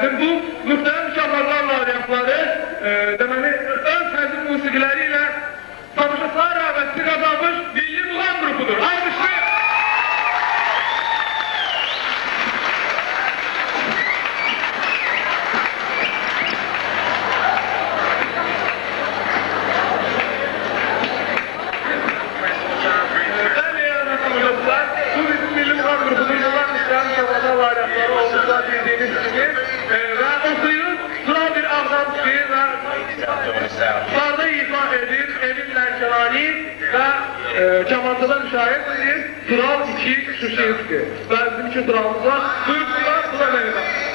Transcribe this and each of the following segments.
söylədim. Bu müxtəlif şaharlar variantları deməli ön təzim musiqiləri ilə tamaşaçılar rəğbətini qazanmış milli muğam qrupudur. Alqışlayın! Bu bizim milli muğam grubunun yıllar müstəqil şaharlar variantları olmuşlar bildiğiniz gibi ve okuyun Tural bir Ağdamski ve Sarda ifa edir Emin Lərkəlani ve Kamantada müşahit edir Tural 2 Şuşinski ve bizim için Turalımız var. Buyursunlar Tural Emin'den.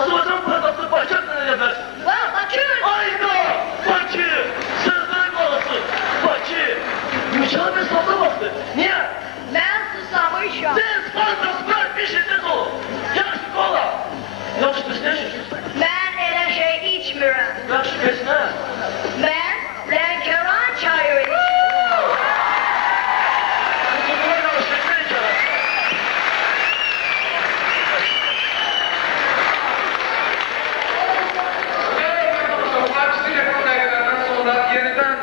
Azərbaycan paytaxtı Bakı haqqında nə bilərsən? Bakı! Ayda! Bakı! Sırtlar qalası! Bakı! Mükemmel salda vaxtı. Niyə? Mən susamışam. Sen Spartas bırak bir şiddet ol. Yaxşı kola. Yaxşı biz ne şişirsən? Mən elə şey içmirəm. Yaxşı biz ne? Mən Lənkəran çayı içmirəm. Kutubuna karışık ne içersin? Yeniden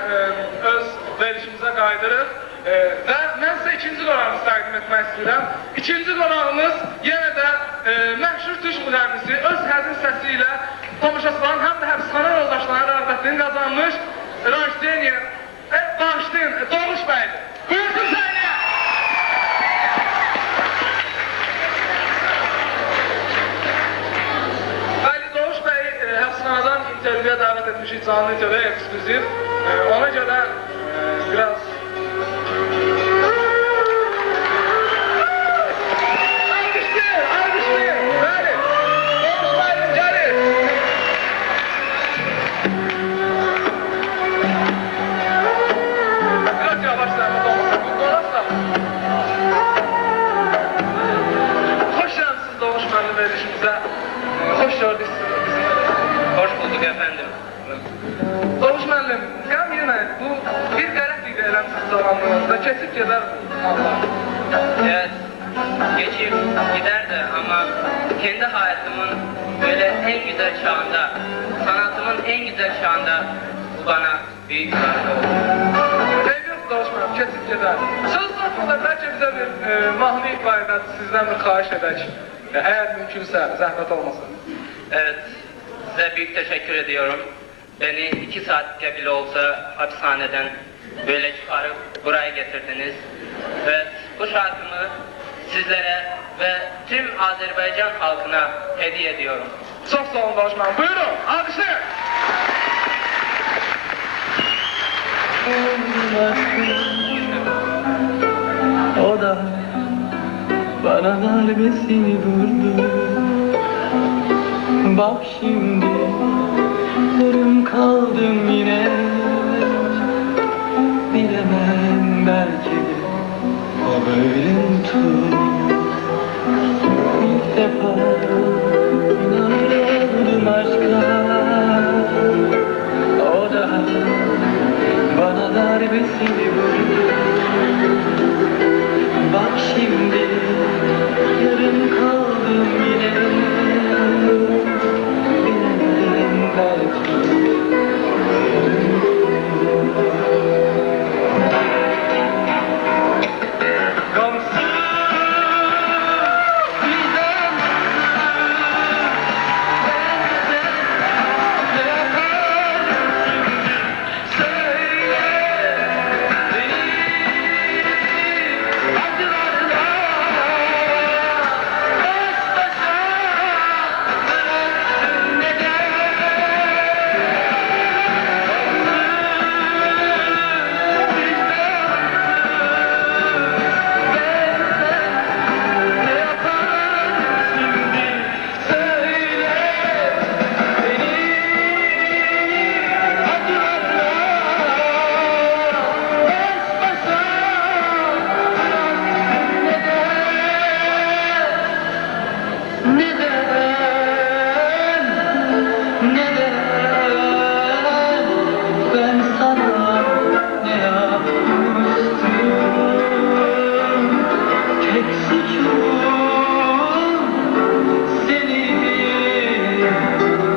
öz verilişimize kaydırız. Ve ben size ikinci qonağımızı təqdim etmək istəyirəm. İkinci qonağımız yenə də məşhur Türk müğənnisi öz həzin səsi ilə tamaşaçıların həm də həbsxana yoldaşlarının rəğbətini qazanmış Rajdenye və bağışlayın Doğuş bəydir. Buyursun səhnəyə! Bəli, Doğuş bəy həbsxanadan intervyuya dəvət etmişik, canlı intervyu ekskluziv. Ona görə biraz hoş gördük sizi. Hoş bulduk efendim. Doğuş müəllim, qəm yenə bu bir qərət idi eləmsiz zamanlarınızda, keçib gedər Allah. Evet, geçip gider de ama kendi hayatımın böyle en güzel çağında, sanatımın en güzel çağında bu bana büyük bir fark oldu. Eyvət Doğuş müəllim, keçib gedər. Söz satmadan bəlkə bizə bir mahnı ifadə sizdən bir xahiş edək. Eğer mümkünse, zahmet olmasın. Evet, size büyük teşekkür ediyorum. Beni 2 saatlikle bile olsa hapishaneden böyle çıkarıp buraya getirdiniz. Evet, bu şarkımı sizlere ve tüm Azerbaycan halkına hediye ediyorum. Çok sağ olun Doğuş müəllim. Buyurun, alkışlayın. O da bana darbesini vurdu. Bak şimdi yarım kaldım yine. Bilemem belki o böyle unutur. İlk defa inandım aşka. O da bana darbesini vurdu. Bak şimdi yarım kaldım yine. Bilemem belki. Gamsız bizden ne yaparsın söyle beni. Acılarla baş başa bıraktın neden? Ne yaparsın şimdi söyle beni. Acılarla baş başa neden ben sana ne yapmıştım? Tek suçum seni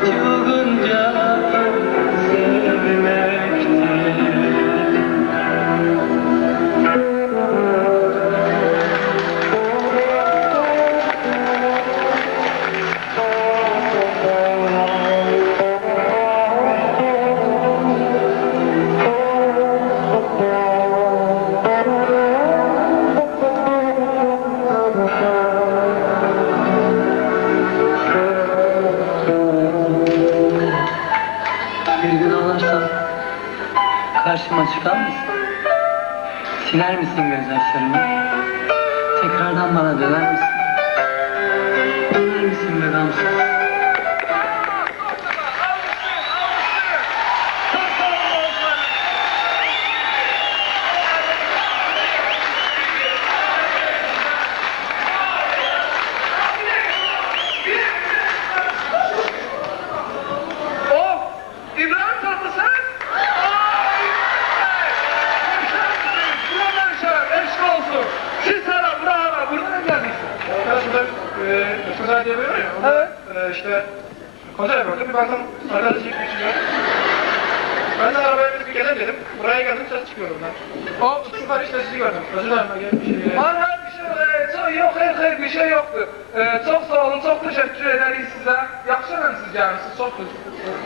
çılgınca sevmekti. Bir gün ağlarsam karşıma çıkar mısın? Siler misin gözyaşlarımı? Tekrardan bana döner misin? Döner misin be gamsız? Kontrol yapıyordum. Bir baktım arkadaş çekmiş. Ben de arabaya bir gelen dedim. Buraya geldim ses çıkıyorum ben. O sipariş sizi gördüm. Özür dilerim bir şey. Hayır bir şey yok. Hayır bir şey yoktu. Çok sağ olun. Çok teşekkür ederiz size. Yakışan siz gelmişsiniz. Çok güzel.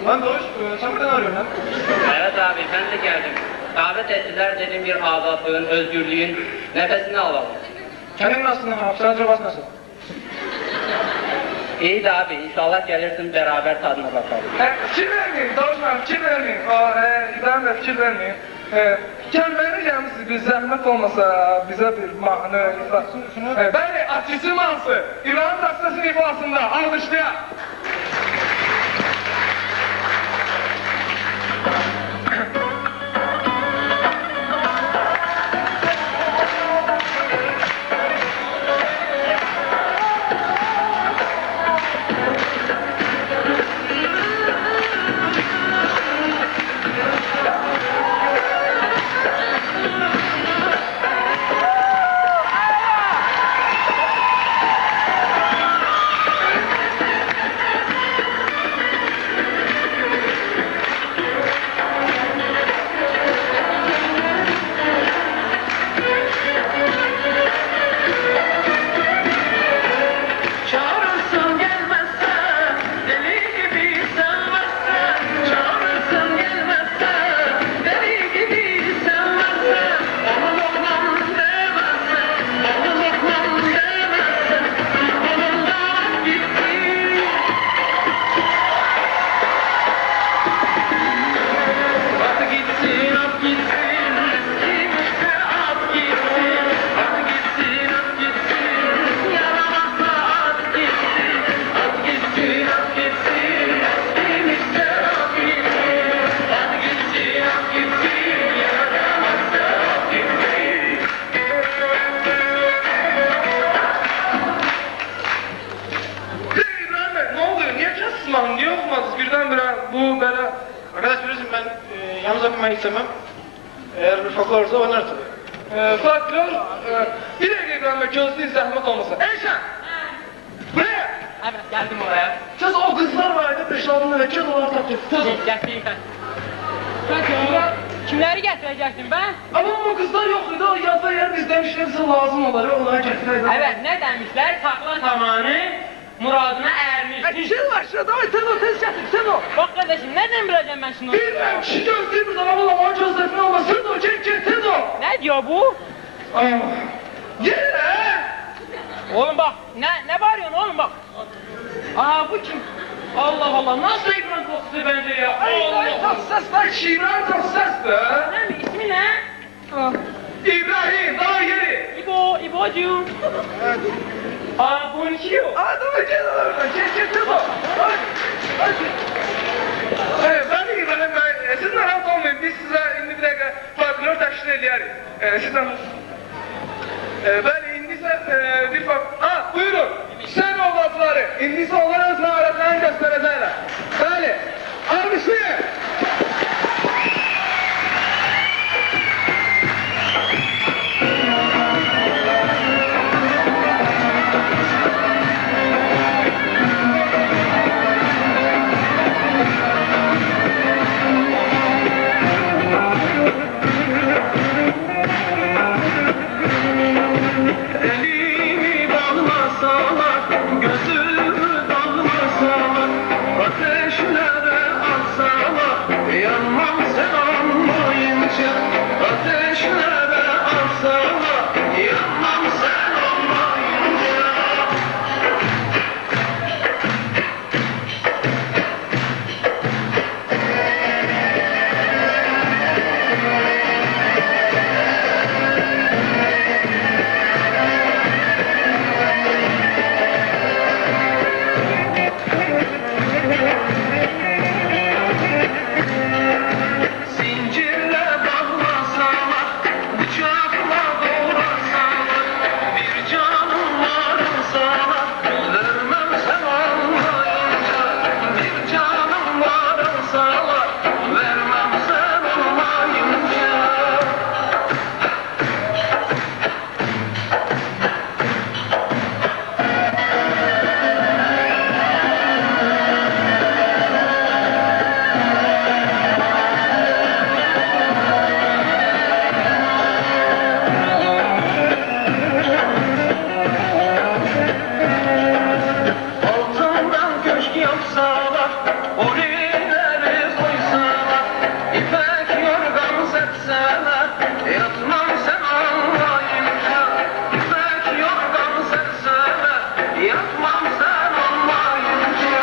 Lan Doğuş sen buradan arıyorsun lan. Evet abi ben de geldim. Davet ettiler dedim bir azadlığın, özgürlüğün nefesini alalım. Kendin nasılsın? Hapishane acabası nasıl? İyi de abi inşallah gelirsin beraber tadına bakalım. Fikir vermeyin. Doğuş ben fikir vermeyin. İbrahim Bey fikir vermeyin. Gelmeye gelmişsiniz bir zahmet olmasa bize bir mahnı ifa. Bəli, artistin mansı. İbrahim Taksas'ın ifasında alkışlayan. Arkadaş bilirsin ben yalnız okumayı istemem. Eğer bir farklı olursa oynar tabii. Farklı olur. Bir dakika İbrahim Bey gözlüğü zahmet olmasın. Eyşan! Buraya! Evet geldim oraya. Söz o kızlar vardı peşlerinde ve köz olarak takacağız. Söz o. Getireyim ben. Kimleri getireceksin ben? Ama o kızlar yok idi. O yazda yer biz demişler bize lazım olur. Onları getireceğiz. Evet ne demişler? Takla zamanı muradına ermiş. Şey var şurada. Ay sen o tez getir sen o. Bak kardeşim nereden bileceğim ben şunu? Bilmem şu gözlüğü buradan alalım. O gözlüğü olmaz. Sen o çek sen o. Ne diyor bu? Yere! Oğlum bak ne bağırıyorsun oğlum bak. Aa bu kim? Allah Allah nasıl İbrahim Taksası bence ya? İbrahim Taksas lan İbrahim Taksas da. Ne mi? İsmi ne? İbrahim daha yeri. İbocuğum. Aa bonjour. Adamı gel oradan. Gel tamam. Ben İbrahim ben siz narahat olmayın. Biz size indi bir dakika farklı teşkil ediyoruz. Sizden ben indiyse bir fark... buyurun. Sen oğlatları. İndiyse onlara öz maharetlerini göstereceğler. Bəli. Almışlayın. Elimi bağlasalar, gözümü yapsalar, orileri koysalar, ipek yorgan serseler, yatmam sen anlayınca. İpek yorgan serseler, yatmam sen anlayınca.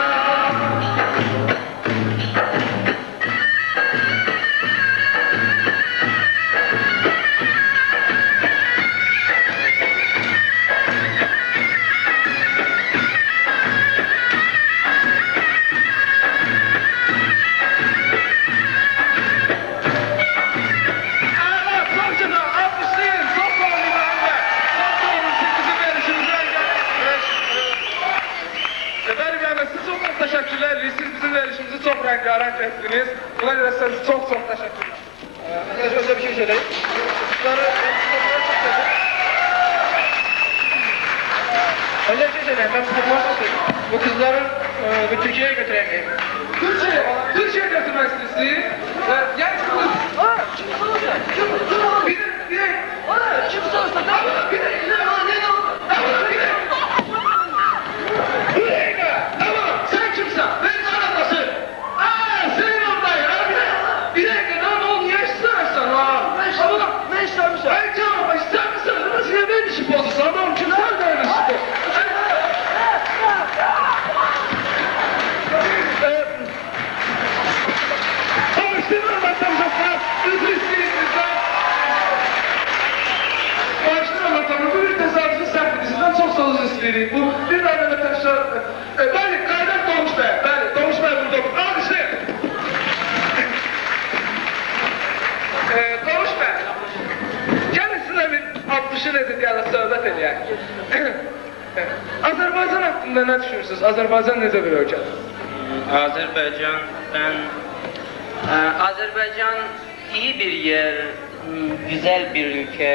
Siz bizim verişimizi çok rengarenk ettiniz. Buna göre size çok teşekkürler. Önce bir şey söyleyeyim. Kızları çok sevdim. Önce bir şey söyleyeyim. Ben bu fotoğrafı çok sevdim. Bu kızları bir Türkiye'ye götüreyim. Türkiye'ye götürmek istiyorsunuz. Yani kız... Kim soracak? Bir de... Kim soracak? Bir de... Sen kimsin? Ben kanadasın. Senin oradayım. Bir dakika ne oldu? Ya istersen ha. Ne istemişsin? Ay canım istersen. Nasıl ya ben işi bozulsam? Onun için her daim işi Ama istemiyorum ben tanışaklar. Özür isteyin sizden. Başlıyorum bakalım. Bu bir tesadüfü serpildi. Sizden çok söz isterim. Bu bir tane de taşlar... Bəli, Qaydar Doğuş bəy. Bəli, Doğuş bəy burada. Alkışlayın. Doğuş bəy. Gəlin sizə bir 60'ın ediliyələ söhbət eləyək. Azərbaycan haqqında nə düşünürsünüz? Azərbaycan necə bir ölkədir? Azerbaycan iyi bir yer, güzel bir ülke.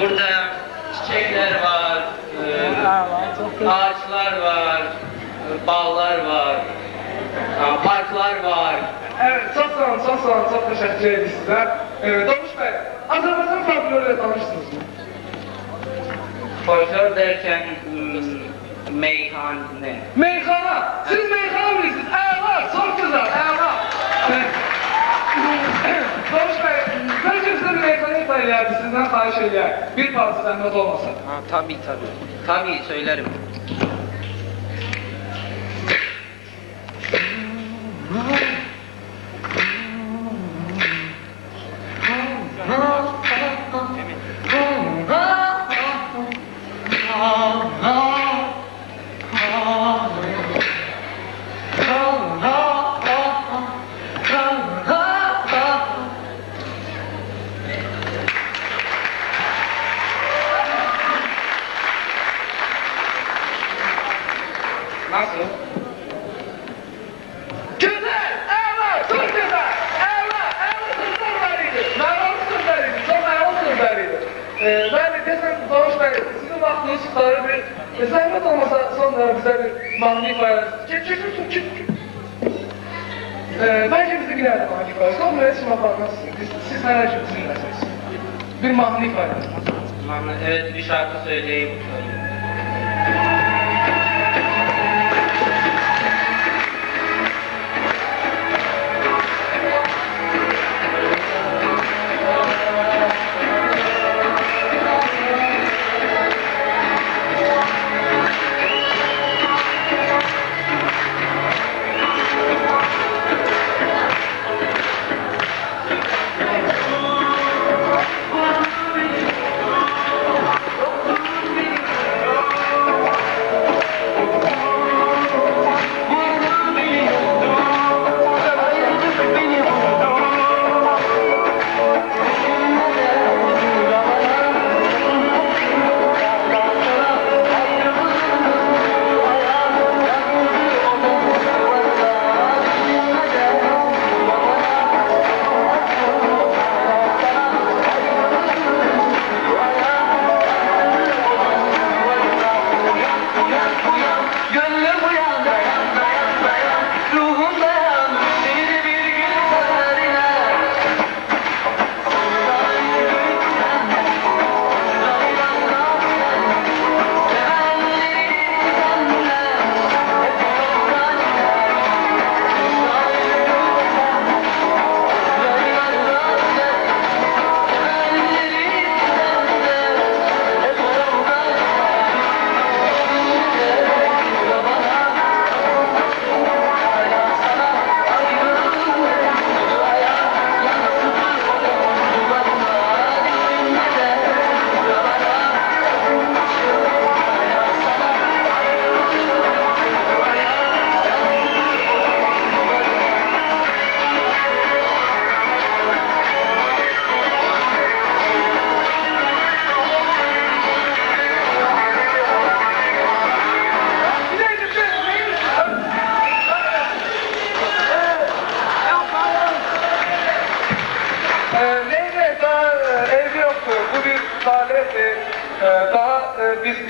Burada çiçekler var, ağaçlar var, bağlar var, parklar var. Evet, çok sağ olun, çok sağ olun, çok teşekkür ederim sizler. Doğuş Bey, Azerbaycan folkloruyla tanıştınız mı? Folklor derken meyhane. Meyxana, siz meyxana bilirsiniz. Əla, çok güzel, əla. Doğuş Bey, bence size bir meyxana ifa eləyərdi, sizden xahiş eləyər. Bir parça zəhmət olmasa. Tabii. Tabii söylerim. Nasıl? Güzel, əla, çok güzel. Əla sözler var idi. Mənalı sözler idi, çok mənalı sözler idi. Ben desem Doğuş Bey, sizin vaxtınız tutarı bir zəhmət olmasa sonra bize bir mahnı ifade. Çık. Bence bizi giderdik mahnı ifade. Sonra resim aparmazsınız. Siz neler için bizimlesiniz? Bir mahnı ifade. Evet, bir şarkı söyleyeyim.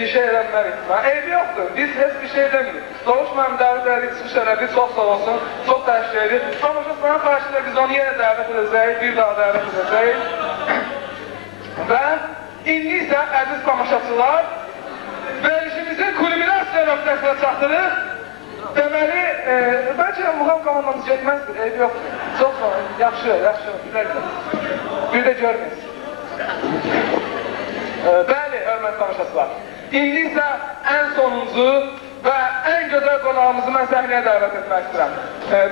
bir şey eləmərik. Eybi yoxdur, biz heç bir şey demirik. Doğuşmayın dəvət edirik, çıxış elədik, çox sağ olsun, çox təşkil edirik. Tamaşasına qarşıda biz onu yenə dəvət edəcəyik, bir daha dəvət edəcəyik. Və indi isə əziz tamaşaçılar, verilişimizin kulminasiya nöqtəsinə çatdırıq. Deməli, bəlkə muğam komandamız getməzdir, eybi yoxdur. Çox sağ olun, yaxşı, bir də görməyiz. Bəli, hörmətli tamaşaçılar. İndi isə ən sonuncu və ən gözəl qonağımızı mən səhnəyə dəvət etmək istəyirəm.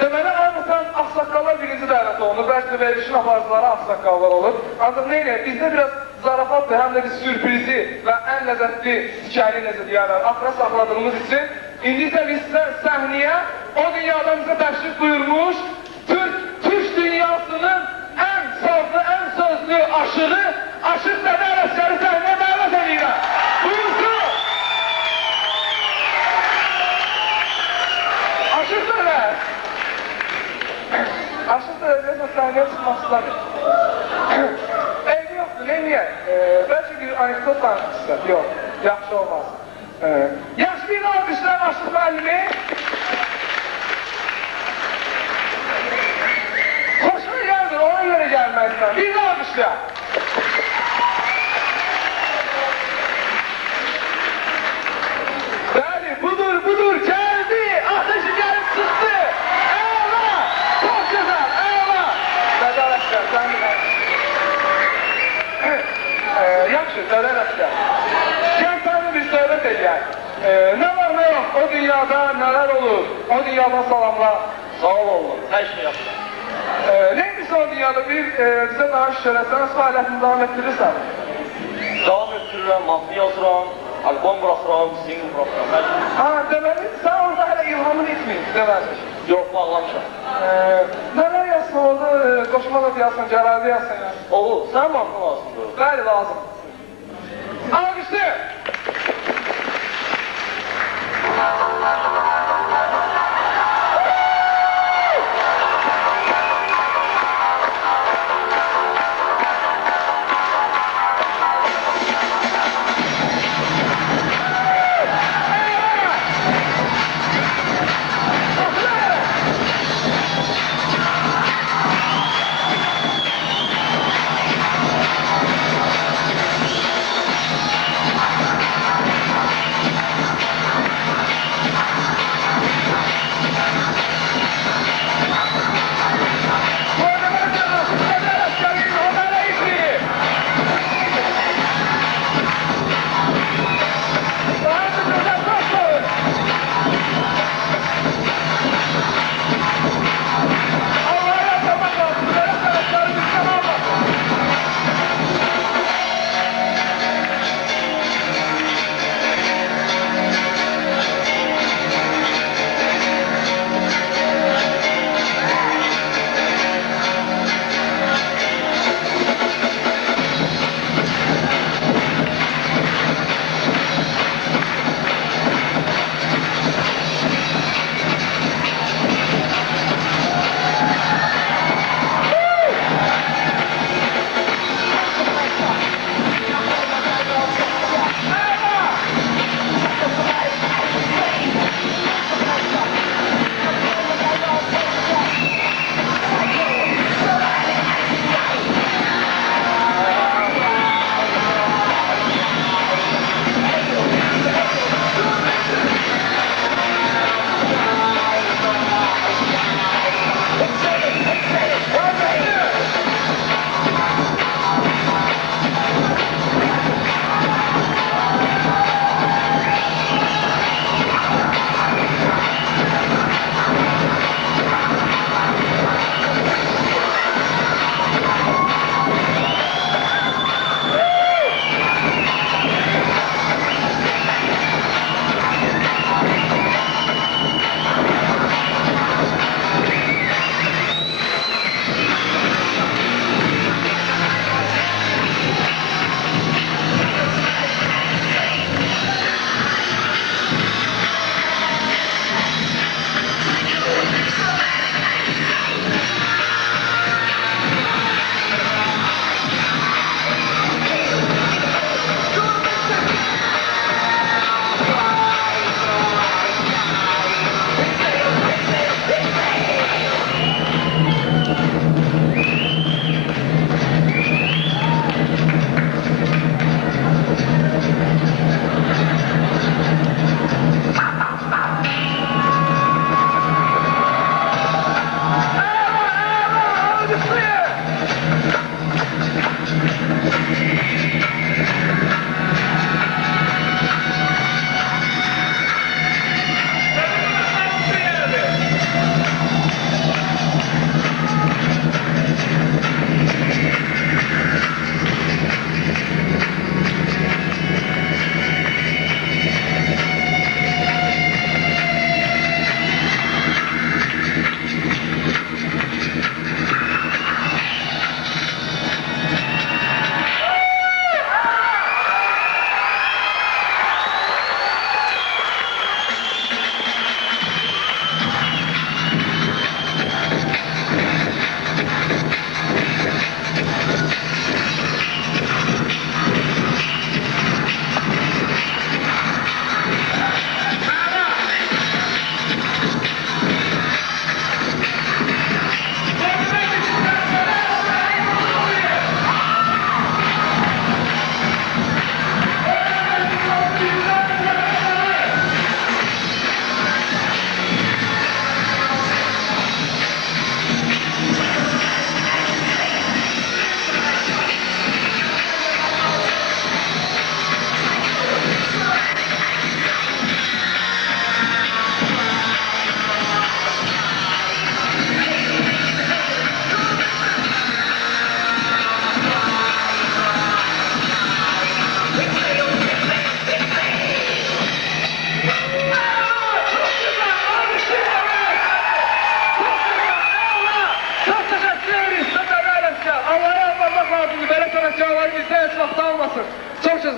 Deməli, adətən axsaqqallar birinci dəvət olunur. Bəlkə də verilişin aparıcıları axsaqqallar olur. Ancaq neyləyək, bizdə biraz zarafatdır, həm də bir sürprizi və ən ləzzətli hikayəni necə deyərlər, axıra saxladığımız üçün indi isə biz səhnəyə o dünyada bizə təşrif buyurmuş Türk dünyasının ən sazlı, ən sözlü aşığı Aşıq Dədə Ələsgəri səhnəyə dəvət edirəm. Buyursun! Aşıq Dədə! Aşıq Dədə səhnəyə çıxmaq istədir. Eyni yoxdur, neyniyək? Bəlkə bir anekdot danışmışsa, yox, yaxşı olmaz. Yaxşı bir alqışlar Aşıq müəllimi. Xoşuna gəldir, ona görə gəlməkdən. Bir alqışlar. Bəli, budur, gəldi, ateşi gəlib çıxdı. Əla, çox gözəl, əla. Dədə Ələsgər, sən yaxşı, Dədə Ələsgər. Gəl bir söhbət edək. Nə var, nə yox, o dünyada nələr olur, o dünyadan salamlar. Sağ ol oğlum, hər şey yapma. Neymiş o dünyada bizə daha şişələsən, fəaliyyətini davam etdirirsən? Davam etdirirəm, mahnı yazıram, albom bıraxıram, single bıraxıram, hər şey. Ha, deməli, sən orada hələ ilhamın itməyib, deməli. Yox, bağlamışam. Nələr yazsın orada, qoşma da deyəsən, cərədə yazsın yəni. Oğul, sən mahnı lazımdır. Bəli, lazım. Alqışlı!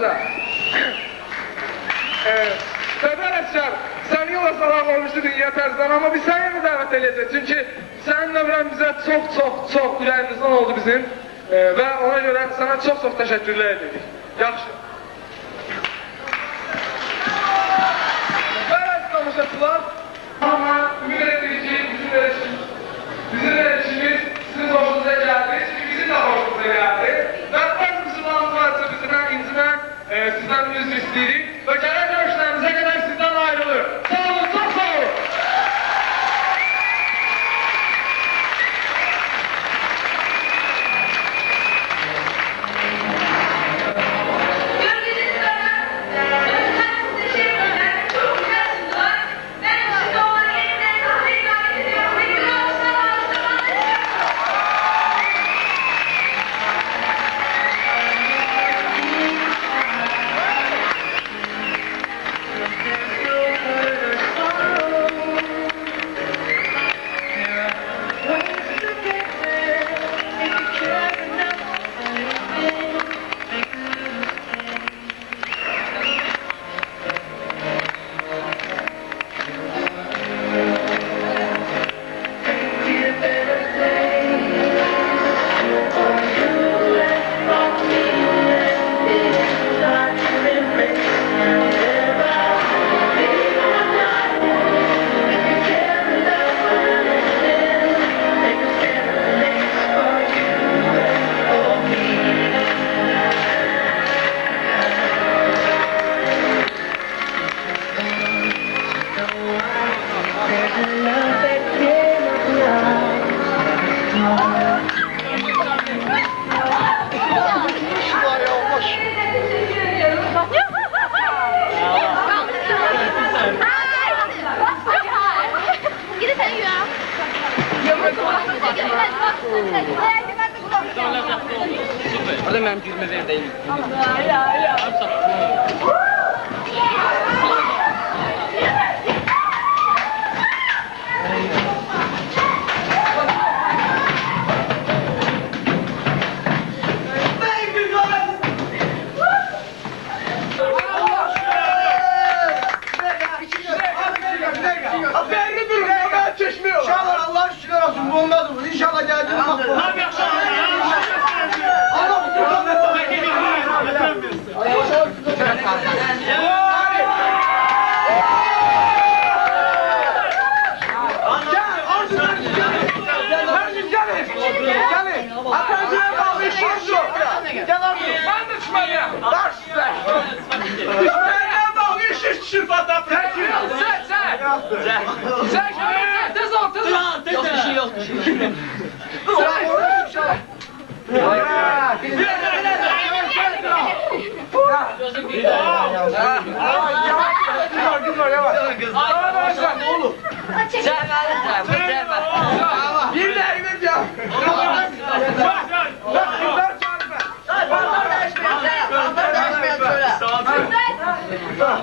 Hamınıza. Səfər Əsgər, səni yola salaq olmuşdu dünya tərzdən, amma biz səni mi dəvət edəcək? Çünki sənin nömrən bizə çox ürəyimizdən oldu bizim və ona görə sənə çox təşəkkürlər edirik. Yaxşı. Bəli, tamaşaçılar, amma ümid edirik ki, bizim verişimiz sizin hoşunuza gəldi, çünki bizim də hoşunuza gəldi. Və bəzi müsülmanımız varsa bizimlə incimən, sizdən üzr istəyirik və gələn görüşlərimizə qədər sizdən ayrılır. Sağ olun, çox sağ olun. Gördüğünüz kadar öğretmenimiz teşekkürler. Çok güzel sundular. Ben şimdi onları yeniden sahneye davet ediyorum. Ve güzel alışlar istiyorum. Gidin sen ya. Orada benim gülme verdeyim. Belli durun, hemen çeşmiyor. İnşallah Allah şükür olsun bu olmadı bu. İnşallah geldiğiniz vakti olur. Gelin. Atenceye bağlı işiniz yok. Gel abi. Ben de düşmeliyim. Baş ver. Düşmeye bağlı işi şırfata bırak. Sen tez ol. Yok bir şey yok. Bir de evim ya. Bak,